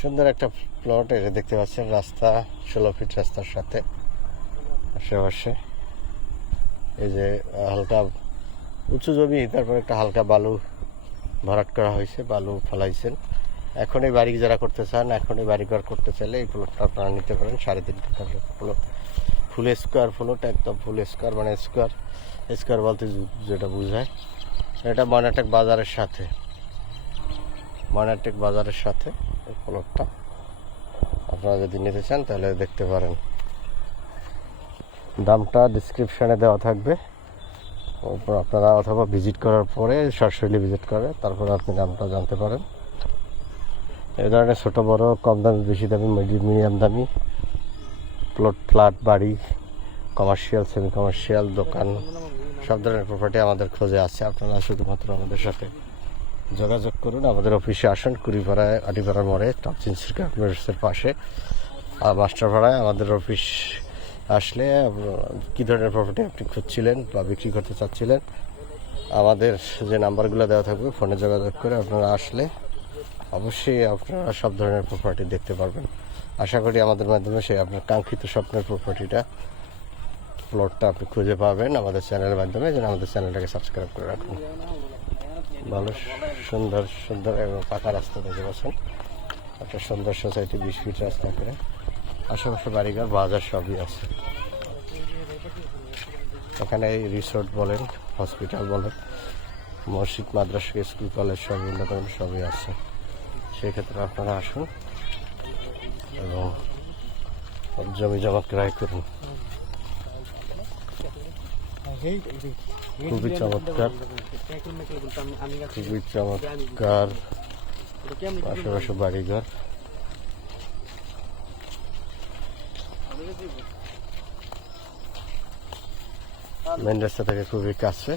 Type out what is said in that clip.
সুন্দর একটা প্লট এটা দেখতে পাচ্ছেন, রাস্তা, ষোলো ফিট রাস্তার সাথে, আশেপাশে। এই যে হালকা উঁচু জমি, তারপর একটা হালকা বালু ভরাট করা হয়েছে, বালু ফেলাইছেন। এখন এই বাড়ি যারা করতে চান এখন এই বাড়ি ঘর করতে চাইলে এই প্লটটা আপনারা নিতে পারেন, সাড়ে তিন কাঠা প্লট ফুল স্কোয়ার প্লট একদম ফুল স্কোয়ার মানে স্কোয়ার স্কোয়ার বলতে যেটা বোঝায়। এটা ময়নাটেক বাজারের সাথে। ময়নাটেক বাজারের সাথে। প্লটটা আপনারা যদি নিতে চান, তাহলে দেখতে পারেন। দামটা ডিসক্রিপশানে দেওয়া থাকবে। ওপর আপনারা অথবা ভিজিট করার পরে সরাসরি ভিজিট করে, তারপর আপনি দামটা জানতে পারেন। এই ধরনের ছোটো, বড়, কম দামি, বেশি দামি মিডিয়াম দামি প্লট ফ্ল্যাট বাড়ি কমার্শিয়াল সেমি কমার্শিয়াল দোকান, সব ধরনের প্রপার্টি আমাদের খোঁজে আছে আপনারা শুধুমাত্র আমাদের সাথে যোগাযোগ করুন। আমাদের অফিসে আসুন, কুড়িপাড়ায় আটিপাড়ার মোড়ে টপ চিনসির কমপ্লেক্সের পাশে। আর মাস্টারপাড়ায় আমাদের অফিস আসলে, কী ধরনের প্রপার্টি আপনি খুঁজছিলেন বা বিক্রি করতে চাচ্ছিলেন, আমাদের যে নাম্বারগুলো দেওয়া থাকবে, ফোনে যোগাযোগ করে আপনারা আসলে অবশ্যই আপনারা সব ধরনের প্রপার্টি দেখতে পারবেন। আশা করি আমাদের মাধ্যমে সেই আপনার কাঙ্ক্ষিত স্বপ্নের প্রপার্টিটা প্লটটা আপনি খুঁজে পাবেন আমাদের চ্যানেলের মাধ্যমে। যেন আমাদের চ্যানেলটাকে সাবস্ক্রাইব করে রাখুন। ভালো সুন্দর সুন্দর এবং পাকা রাস্তা দেখে পাচ্ছেন। একটা সুন্দর সোসাইটি বিশ ফিট রাস্তা করে। আশেপাশে বাড়িঘর, বাজার সবই আছে। এখানে রিসোর্ট বলেন, হসপিটাল বলেন, মসজিদ, মাদ্রাসা, স্কুল, কলেজ সব উন্নত সবই আছে। সেক্ষেত্রে আপনারা আসুন এবং জমি জমা ক্রয় করুন। খুবই চমৎকার। খুবই চমৎকার। আশেপাশে বাড়িঘর। মেন রাস্তা থেকে খুবই কাছে।